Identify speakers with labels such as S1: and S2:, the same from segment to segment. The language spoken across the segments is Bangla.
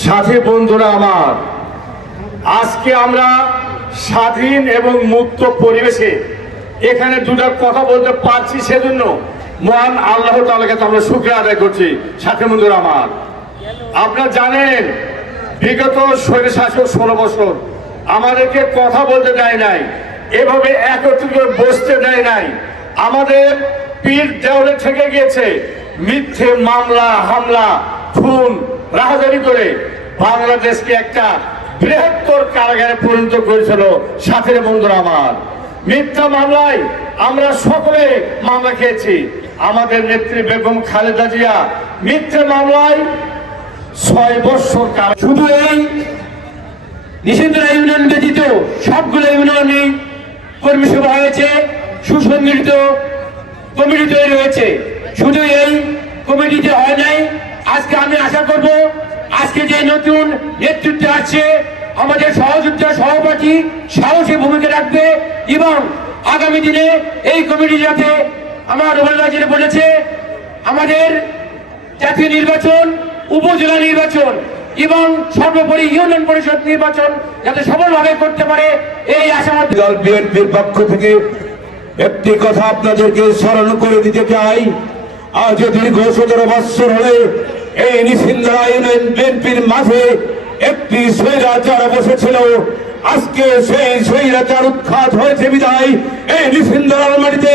S1: সাথী বন্ধুরা আমার, আজকে আমরা স্বাধীন এবং মুক্ত পরিবেশে এখানে দুটা কথা বলতে পারছি সেজন্য মহান আল্লাহ তালাকে তো আমরা শুক্রিয়া আদায় করছি, সাথে বন্ধুরা আমার। আপনারা জানেন, বিগত শৈল শাসক ষোলো বছর আমাদেরকে কথা বলতে দেয় নাই, এভাবে একত্রিত বসতে দেয় নাই। আমাদের পীর দেওয়ালে থেকে গিয়েছে, মিথ্যে মামলা, হামলা, খুন, রাহাজারি করে বাংলাদেশকে একটা বৃহত্তর কারাগারে পরিণত করেছিল সাথের বন্ধুরা আমার। মিথ্যা মামলায় আমরা সকলে মামলা খেয়েছি। আমাদের নেত্রী বেগম খালেদা জিয়া মিথ্যে মামলায় ছয় বৎসর কারাগারে
S2: শুধু এই নিষেধরা ইউনিয়ন ব্যতীত সবগুলো ইউনিয়নে কর্মী সভা হয়েছে, সুসংগঠিত কমিটি তৈরি হয়েছে। শুধু এই কমিটিতে হয় নাই, আজকে আমি আশা করব আজকে যে নতুন নেতৃত্বে আছে, আমাদের সহযোগিতা সহপাঠী সাহসী ভূমিকা রাখবে এবং আগামী দিনে এই কমিটি যাতে আমার রোবাল বলেছে, আমাদের জাতীয় নির্বাচন, উপজেলা নির্বাচন এবং সর্বোপরি ইউনিয়ন পরিষদ নির্বাচন যাতে সফলভাবে করতে পারে, এই আশাবাদ
S3: বিএনপির পক্ষ থেকে একটি কথা আপনাদেরকে স্মরণ করে দিতে চাই। আজ দীর্ঘ সতেরো বৎসর হলে এই নিসিন্দা ইউনিয়ন বিএনপির মাঝে একটি স্বৈরাচার বসেছিল। আজকে সেই স্বৈরাচার উৎখাত হয়েছে বিদায়। এই নিসিন্দার মাটিতে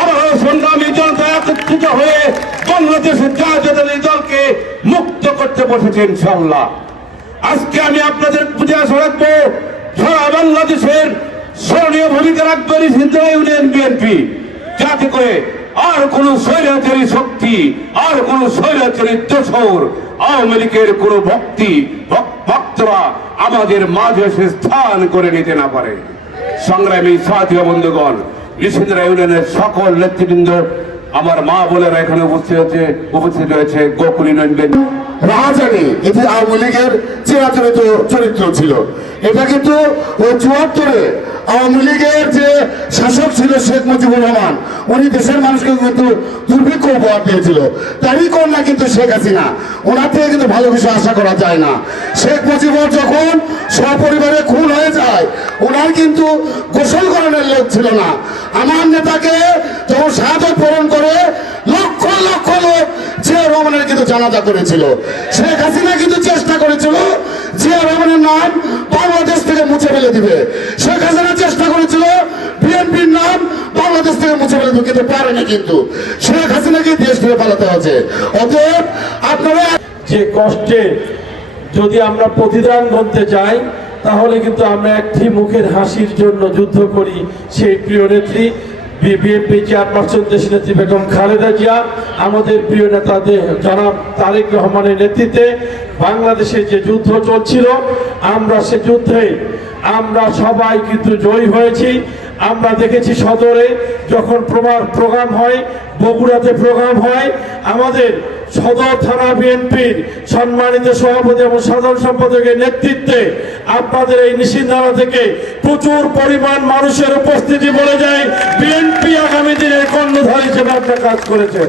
S3: আবারও সংগ্রামী জনতা একত্রিত হয়ে বাংলাদেশের জাতীয়তাবাদী দলকে মুক্ত করতে বসেছে ইনশাল্লাহ আজকে আমি আপনাদের আসা রাখব, সারা বাংলাদেশের স্মরণীয় ভূমিকা রাখবেন হিন্দু ইউনিয়ন বিএনপি যাতে করে আর কোন স্বৈরাচারী শক্তি, আর কোন স্বৈরাচারী দোসর আওয়ামী লীগের কোন ভক্তি, ভক- ভক্তরা আমাদের মাঝে সে স্থান করে নিতে না পারে। সংগ্রামী সাথী বন্ধুগণ নিষেধরা ইউনিয়নের সকল নেতৃবৃন্দ আমার মা বোনেরা এখানে উপস্থিত হচ্ছে, উপস্থিত রয়েছে, গোকুল ইউনিয়ন
S4: রাহাজানি, এটি আওয়ামী লীগের চিরাচরিত চরিত্র ছিল। এটা কিন্তু চুয়াত্তরে আওয়ামী লীগের যে শাসক ছিল শেখ মুজিবুর রহমান, উনি দেশের মানুষকে কিন্তু দুর্ভিক্ষ উপহার দিয়েছিল। তারই কন্যা কিন্তু শেখ হাসিনা। ওনার থেকে কিন্তু ভালো কিছু আশা করা যায় না। শেখ মুজিবুর যখন সপরিবারে খুন হয়ে যায়, ওনার কিন্তু গোসল করানোর লোক ছিল না। আমার নেতাকে যখন সাহায্য পূরণ করে লক্ষ লক্ষ লোক জিয়া রহমানের কিন্তু জানাজা করেছিল। শেখ হাসিনা কিন্তু চেষ্টা করেছিল জিয়া রহমানের নাম বাংলাদেশ থেকে মুছে ফেলে দিবে। শেখ হাসিনা চেষ্টা করেছিল বিএনপির নাম বাংলাদেশ থেকে মুছে ফেলে দিবে, কিন্তু পারেনি কিন্তু। শেখ হাসিনাকে দেশ থেকে পালাতে হয়েছে। অতএব আপনারা
S5: যে কষ্টে যদি আমরা প্রতিদান গুনতে যাই তাহলে কিন্তু আমরা একটি মুখের হাসির জন্য যুদ্ধ করি, সেই প্রিয় নেত্রী। বিএনপি চেয়ারপারসন দেশ নেত্রী বেগম খালেদা জিয়া, আমাদের প্রিয় নেতা জনাব তারেক রহমানের নেতৃত্বে বাংলাদেশে যে যুদ্ধ চলছিল, আমরা সে যুদ্ধে আমরা সবাই কিন্তু জয়ী হয়েছি। আমরা দেখেছি সদরে যখন প্রোগ্রাম হয়, বগুড়াতে প্রোগ্রাম হয়, আমাদের সদর থানা বিএনপির সম্মানিত সভাপতি এবং সাধারণ সম্পাদকের নেতৃত্বে আপনাদের এই নিশিন্দারা থেকে প্রচুর পরিমাণ মানুষের উপস্থিতি বলে যায়। বিএনপি আগামী দিনের কর্ণধার হিসেবে আপনার কাজ করেছেন।